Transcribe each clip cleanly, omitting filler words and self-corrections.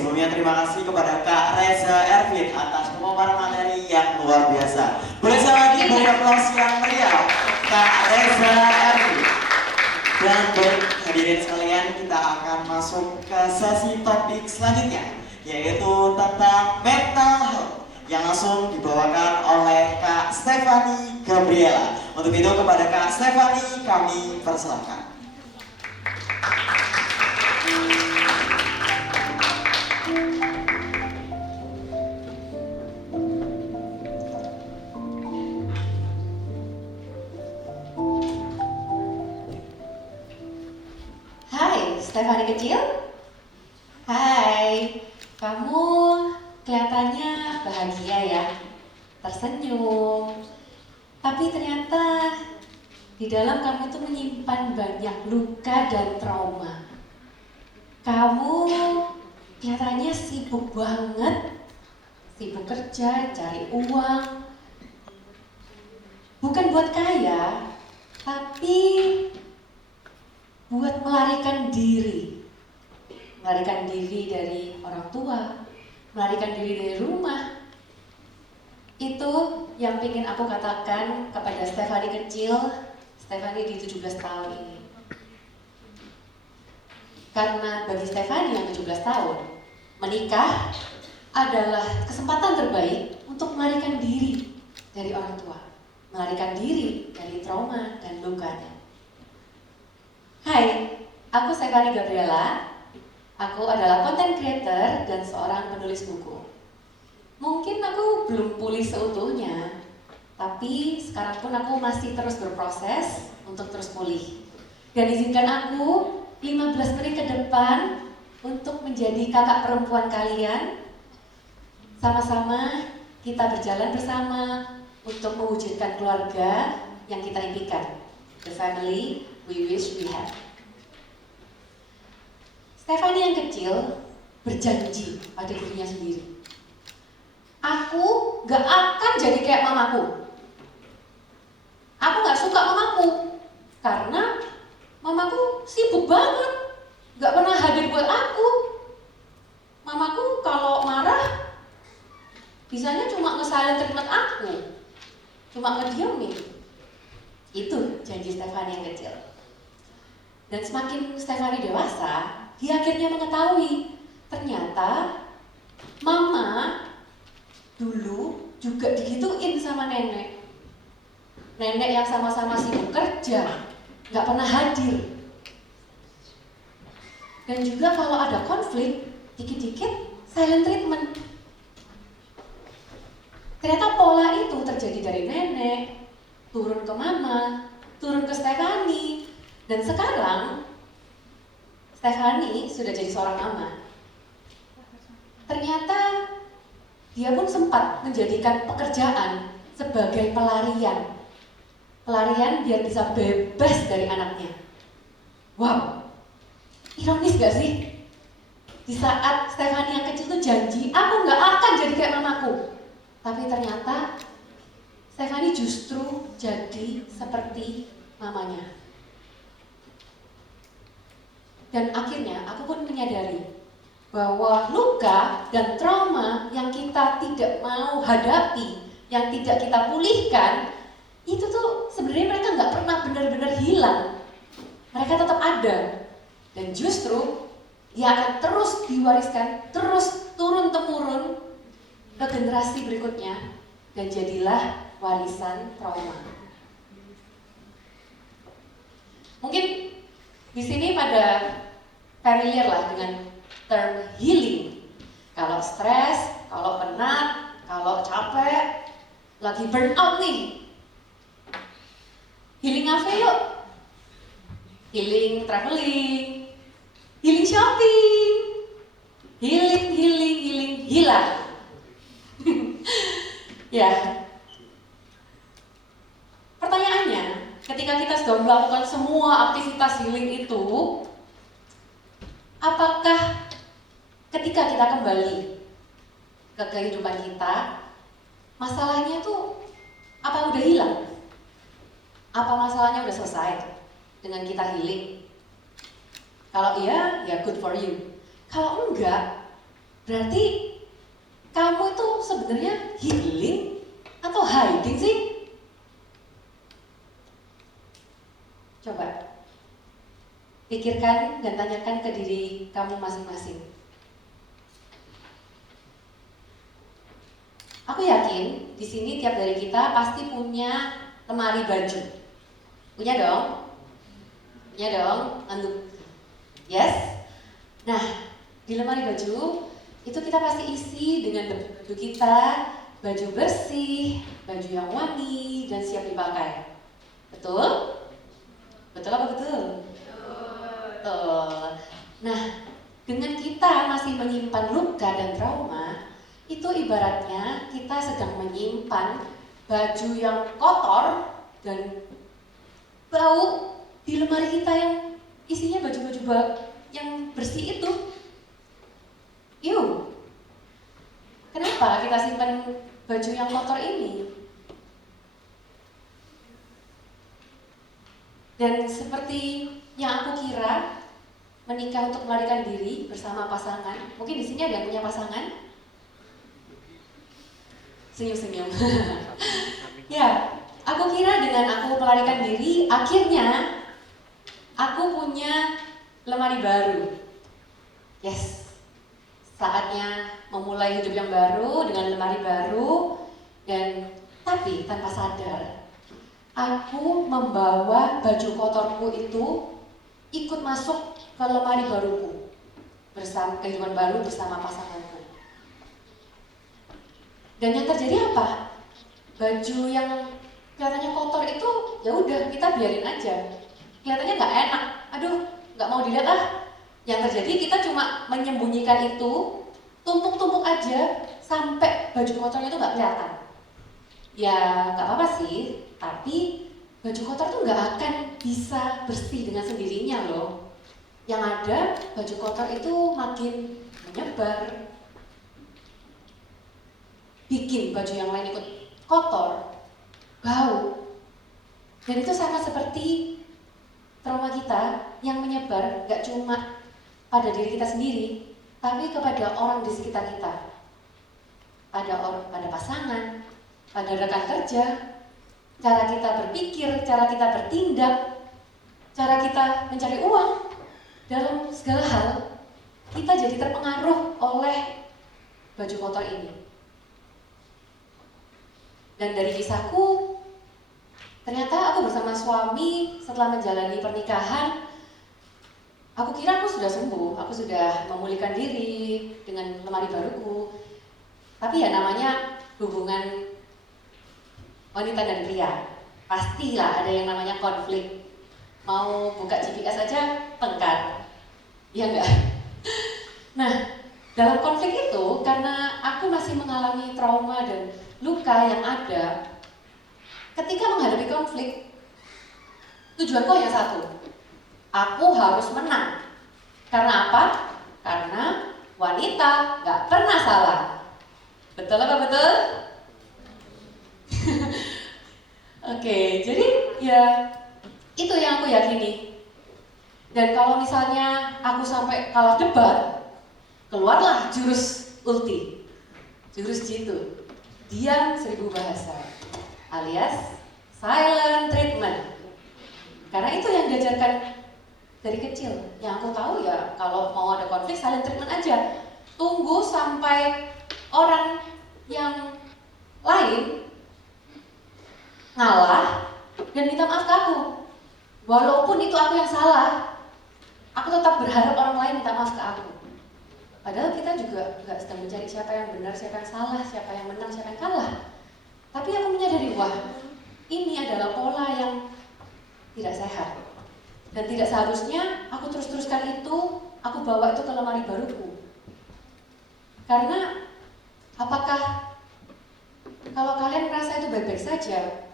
sebelumnya terima kasih kepada Kak Reza Ervin atas pemaparan materi yang luar biasa. Boleh saya lagi beri aplaus yang meriah Kak Reza Ervin. Dan baik hadirin sekalian, kita akan masuk ke sesi topik selanjutnya, yaitu tentang mental health yang langsung dibawakan oleh Kak Stephanie Gabriela. Untuk itu kepada Kak Stephanie kami persilakan. Hai, Stephanie kecil. Hai, kamu kelihatannya bahagia ya, tersenyum. Tapi ternyata di dalam kamu itu menyimpan banyak luka dan trauma. Kamu kelihatannya sibuk banget, sibuk kerja, cari uang. Bukan buat kaya, tapi buat melarikan diri. Melarikan diri dari orang tua, melarikan diri dari rumah. Itu yang ingin aku katakan kepada Stephanie kecil, Stephanie di 17 tahun ini. Karena bagi Stephanie yang 17 tahun, menikah adalah kesempatan terbaik untuk melarikan diri dari orang tua, melarikan diri dari trauma dan lukanya. Hai, aku Stephanie Gabriela. Aku adalah content creator dan seorang penulis buku. Mungkin aku belum pulih seutuhnya, tapi sekarang pun aku masih terus berproses untuk terus pulih. Dan izinkan aku 15 menit ke depan untuk menjadi kakak perempuan kalian. Sama-sama kita berjalan bersama untuk mewujudkan keluarga yang kita impikan. The family we wish we had. Stephanie yang kecil berjanji pada dirinya sendiri. Aku gak akan jadi kayak mamaku. Aku gak suka mamaku karena mamaku sibuk banget, gak pernah hadir buat aku. Mamaku kalau marah bisanya cuma nge-silent treatment aku, cuma ngediemin. Itu janji Stephanie yang kecil. Dan semakin Stephanie dewasa, dia akhirnya mengetahui ternyata mama dulu juga digituin sama nenek. Nenek yang sama-sama sibuk kerja, gak pernah hadir. Dan juga kalau ada konflik, dikit-dikit silent treatment. Ternyata pola itu terjadi dari nenek, turun ke mama, turun ke Stephanie. Dan sekarang, Stephanie sudah jadi seorang mama. Ternyata dia pun sempat menjadikan pekerjaan sebagai pelarian. Pelarian biar bisa bebas dari anaknya. Wow, ironis gak sih? Di saat Stephanie yang kecil tuh janji, aku gak akan jadi kayak mamaku. Tapi ternyata Stephanie justru jadi seperti mamanya. Dan akhirnya aku pun menyadari bahwa luka dan trauma yang kita tidak mau hadapi, yang tidak kita pulihkan, itu tuh sebenarnya mereka nggak pernah benar-benar hilang. Mereka tetap ada. Dan justru dia akan terus diwariskan, terus turun-temurun ke generasi berikutnya dan jadilah warisan trauma. Mungkin di sini pada familiar lah dengan term healing. Kalau stres, kalau penat, kalau capek, lagi burn out nih. Healing apa yuk? Healing traveling, healing shopping, healing, hilang. Ya. Pertanyaannya, ketika kita sudah melakukan semua aktivitas healing itu, apakah ketika kita kembali ke kehidupan kita, masalahnya tuh apa udah hilang? Apa masalahnya udah selesai dengan kita healing? Kalau iya, ya good for you. Kalau enggak, Berarti kamu itu sebenarnya healing atau hiding sih? Coba pikirkan dan tanyakan ke diri kamu masing-masing. Aku yakin di sini tiap dari kita pasti punya lemari baju. Punya dong? Punya dong? Untuk yes? Nah, di lemari baju itu kita pasti isi dengan baju kita, baju bersih, baju yang wangi dan siap dipakai. Betul? Betul apa betul? Betul. Nah, dengan kita masih menyimpan luka dan trauma, itu ibaratnya kita sedang menyimpan baju yang kotor dan bau di lemari kita yang isinya baju-baju yang bersih itu. Yuk, kenapa kita simpan baju yang kotor ini? Dan seperti yang aku kira, menikah untuk melarikan diri bersama pasangan. Mungkin di sini ada yang punya pasangan? Senyum-senyum. Ya, aku kira dengan aku melarikan diri, akhirnya aku punya lemari baru. Yes, saatnya memulai hidup yang baru dengan lemari baru. Dan tapi tanpa sadar, aku membawa baju kotorku itu ikut masuk ke lemari baruku bersama kehidupan baru bersama pasanganku. Dan yang terjadi apa? Baju yang kelihatannya kotor itu ya udah kita biarin aja. Kelihatannya nggak enak. Aduh, nggak mau dilihat ah. Yang terjadi kita cuma menyembunyikan itu, tumpuk-tumpuk aja sampai baju kotornya itu nggak kelihatan. Ya nggak apa-apa sih, tapi baju kotor tuh nggak akan bisa bersih dengan sendirinya loh. Yang ada baju kotor itu makin menyebar, bikin baju yang lain ikut kotor, bau. Dan itu sama seperti trauma kita yang menyebar gak cuma pada diri kita sendiri, tapi kepada orang di sekitar kita. Pada pasangan, pada rekan kerja, cara kita berpikir, cara kita bertindak, cara kita mencari uang, dalam segala hal kita jadi terpengaruh oleh baju kotor ini. Dan dari kisahku, ternyata aku bersama suami setelah menjalani pernikahan, aku kira aku sudah sembuh, aku sudah memulihkan diri dengan lemari baruku. Tapi ya namanya hubungan wanita dan pria, pastilah ada yang namanya konflik. Mau buka GPS aja tengkar, iya enggak? Nah, dalam konflik itu karena aku masih mengalami trauma dan luka yang ada, ketika menghadapi konflik, tujuanku hanya satu, aku harus menang. Karena apa? Karena wanita gak pernah salah. Betul apa betul? Oke, jadi ya itu yang aku yakini. Dan kalau misalnya aku sampai kalah debat, keluarlah jurus ulti, jurus jitu, diam 1000 bahasa, alias silent treatment. Karena itu yang diajarkan dari kecil. Yang aku tahu ya, kalau mau ada konflik silent treatment aja. Tunggu sampai orang yang lain ngalah dan minta maaf ke aku. Walaupun itu aku yang salah, aku tetap berharap orang lain minta maaf ke aku. Padahal kita juga nggak sedang mencari siapa yang benar, siapa yang salah, siapa yang menang, siapa yang kalah. Tapi aku menyadari, wah, ini adalah pola yang tidak sehat. Dan tidak seharusnya aku terus-teruskan itu, aku bawa itu ke lemari baruku. Karena apakah kalau kalian merasa itu baik-baik saja,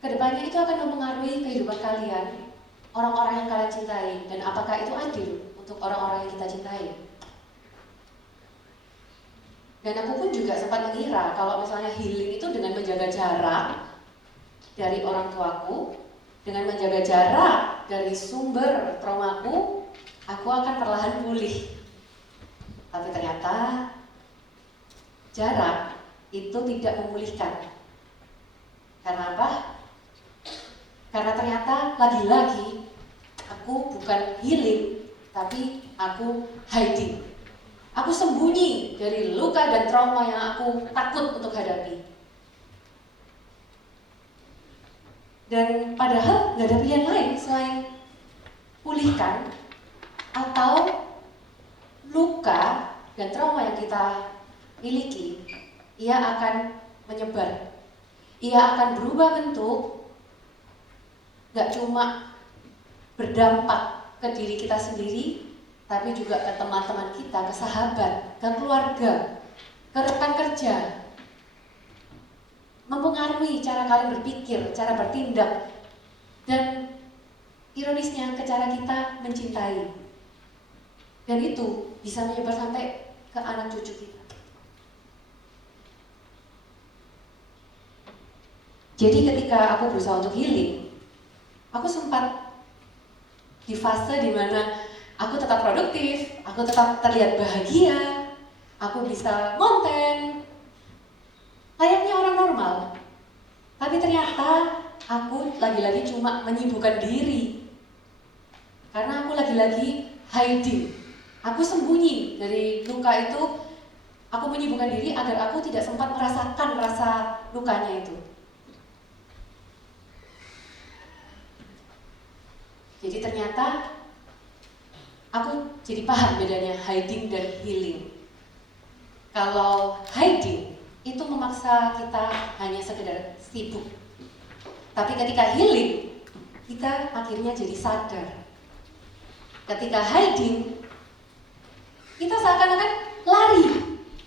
kedepannya itu akan mempengaruhi kehidupan kalian, orang-orang yang kalian cintai, dan apakah itu adil untuk orang-orang yang kita cintai. Dan aku pun juga sempat mengira kalau misalnya healing itu dengan menjaga jarak dari orang tuaku, dengan menjaga jarak dari sumber traumaku, aku akan perlahan pulih. Tapi ternyata jarak itu tidak memulihkan. Karena apa? Karena ternyata lagi-lagi aku bukan healing, tapi aku hiding. Aku sembunyi dari luka dan trauma yang aku takut untuk hadapi. Dan padahal nggak ada pilihan lain selain pulihkan atau luka dan trauma yang kita miliki, ia akan menyebar. Ia akan berubah bentuk, gak cuma berdampak ke diri kita sendiri, tapi juga ke teman-teman kita, ke sahabat, ke keluarga, ke rekan kerja. Mempengaruhi cara kalian berpikir, cara bertindak, dan ironisnya ke cara kita mencintai. Dan itu bisa menyebar sampai ke anak cucu kita. Jadi ketika aku berusaha untuk healing, aku sempat di fase dimana aku tetap produktif, aku tetap terlihat bahagia, aku bisa konten, layaknya orang normal. Tapi ternyata aku lagi-lagi cuma menyibukkan diri. Karena aku lagi-lagi hiding. Aku sembunyi dari luka itu, aku menyibukkan diri agar aku tidak sempat merasakan rasa lukanya itu. Jadi ternyata aku jadi paham bedanya hiding dan healing. Kalau hiding itu memaksa kita hanya sekedar sibuk. Tapi ketika healing, kita akhirnya jadi sadar. Ketika hiding, kita seakan-akan lari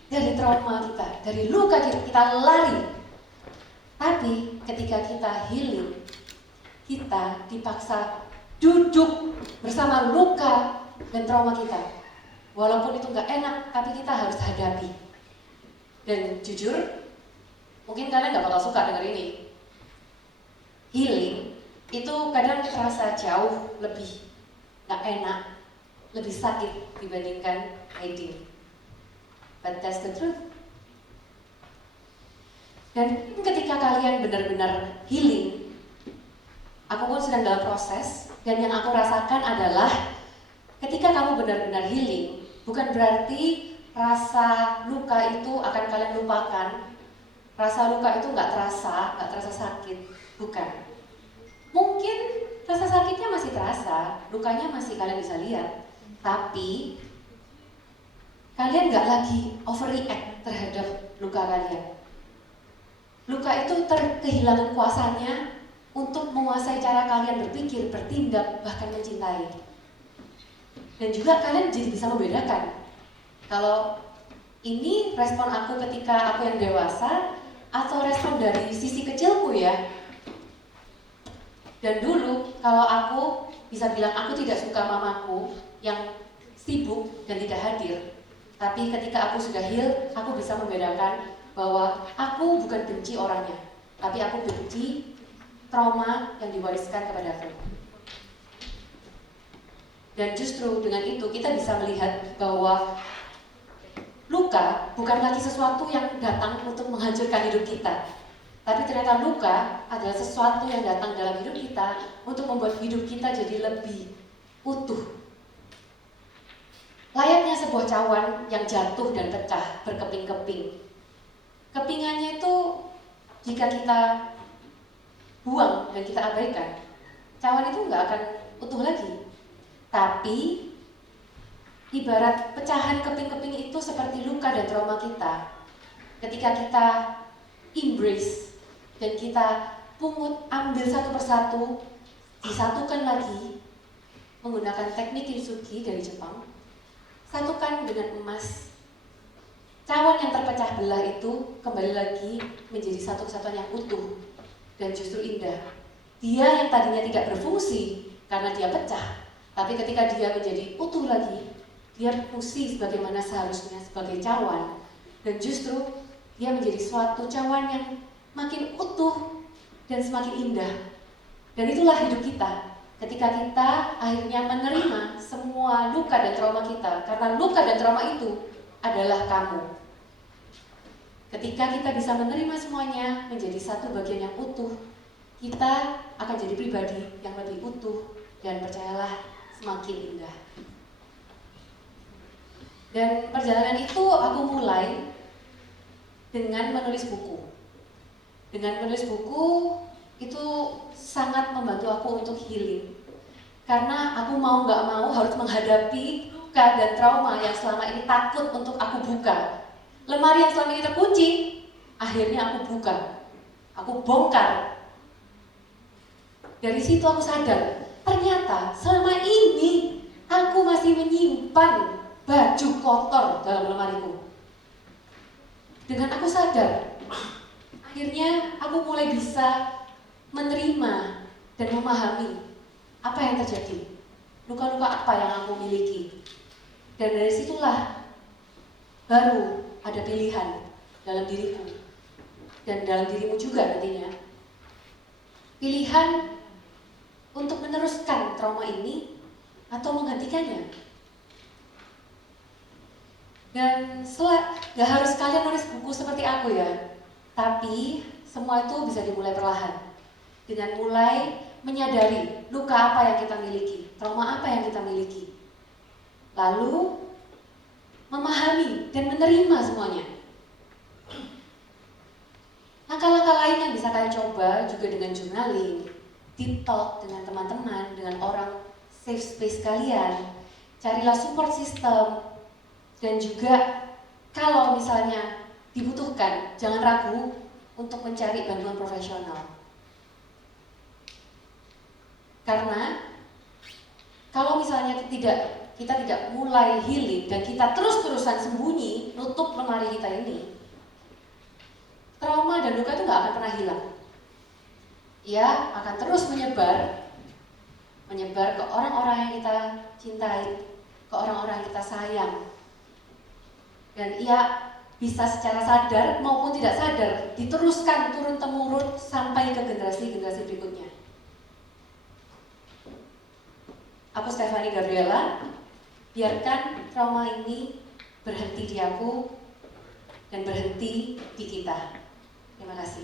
dari trauma kita, dari luka kita lari. Tapi ketika kita healing, kita dipaksa duduk bersama luka dan trauma kita. Walaupun itu nggak enak, tapi kita harus hadapi. Dan jujur, mungkin kalian nggak bakal suka denger ini. Healing itu kadang terasa jauh lebih nggak enak, lebih sakit dibandingkan hiding. But that's the truth. Dan ketika kalian benar-benar healing, aku pun sedang dalam proses. Dan yang aku rasakan adalah ketika kamu benar-benar healing, bukan berarti rasa luka itu akan kalian lupakan. Rasa luka itu nggak terasa sakit, bukan. Mungkin rasa sakitnya masih terasa, lukanya masih kalian bisa lihat, tapi kalian nggak lagi overreact terhadap luka kalian. Luka itu kehilangan kuasanya untuk menguasai cara kalian berpikir, bertindak, bahkan mencintai. Dan juga kalian jadi bisa membedakan kalau ini respon aku ketika aku yang dewasa atau respon dari sisi kecilku ya. Dan dulu kalau aku bisa bilang aku tidak suka mamaku yang sibuk dan tidak hadir. Tapi ketika aku sudah heal, aku bisa membedakan bahwa aku bukan benci orangnya, tapi aku benci trauma yang diwariskan kepada aku. Dan justru dengan itu kita bisa melihat bahwa luka bukan lagi sesuatu yang datang untuk menghancurkan hidup kita, tapi ternyata luka adalah sesuatu yang datang dalam hidup kita untuk membuat hidup kita jadi lebih utuh. Layaknya sebuah cawan yang jatuh dan pecah berkeping-keping. Kepingannya itu jika kita buang dan kita abaikan, cawan itu nggak akan utuh lagi. Tapi ibarat pecahan keping-keping itu seperti luka dan trauma kita. Ketika kita embrace dan kita pungut, ambil satu persatu, disatukan lagi menggunakan teknik kintsugi dari Jepang, satukan dengan emas. Cawan yang terpecah belah itu kembali lagi menjadi satu kesatuan yang utuh dan justru indah. Dia yang tadinya tidak berfungsi karena dia pecah, tapi ketika dia menjadi utuh lagi, dia berfungsi sebagaimana seharusnya sebagai cawan, dan justru dia menjadi suatu cawan yang makin utuh dan semakin indah. Dan itulah hidup kita ketika kita akhirnya menerima semua luka dan trauma kita, karena luka dan trauma itu adalah kamu. Ketika kita bisa menerima semuanya menjadi satu bagian yang utuh, kita akan jadi pribadi yang lebih utuh dan percayalah semakin indah. Dan perjalanan itu aku mulai dengan menulis buku. Dengan menulis buku itu sangat membantu aku untuk healing. Karena aku mau gak mau harus menghadapi luka dan trauma yang selama ini takut untuk aku buka. Lemari yang selama ini terkunci, akhirnya aku buka. Aku bongkar. Dari situ aku sadar, ternyata selama ini aku masih menyimpan baju kotor dalam lemariku. Dengan aku sadar, akhirnya aku mulai bisa menerima dan memahami apa yang terjadi, luka-luka apa yang aku miliki. Dan dari situlah baru ada pilihan dalam diriku dan dalam dirimu juga nantinya. Pilihan untuk meneruskan trauma ini atau menghentikannya. Dan gak harus kalian nulis buku seperti aku ya, tapi semua itu bisa dimulai perlahan. Dengan mulai menyadari luka apa yang kita miliki, trauma apa yang kita miliki. Lalu memahami dan menerima semuanya. Langkah-langkah lain yang bisa kalian coba juga dengan journaling, deep talk dengan teman-teman, dengan orang safe space kalian. Carilah support system. Dan juga kalau misalnya dibutuhkan, jangan ragu untuk mencari bantuan profesional. Karena kalau misalnya kita tidak mulai healing dan kita terus-terusan sembunyi, nutup lemari kita ini, trauma dan luka itu nggak akan pernah hilang. Ia akan terus menyebar ke orang-orang yang kita cintai, ke orang-orang yang kita sayang. Dan ia bisa secara sadar maupun tidak sadar diteruskan turun-temurun sampai ke generasi-generasi berikutnya. Aku Stephanie Gabriela, biarkan trauma ini berhenti di aku dan berhenti di kita. Terima kasih.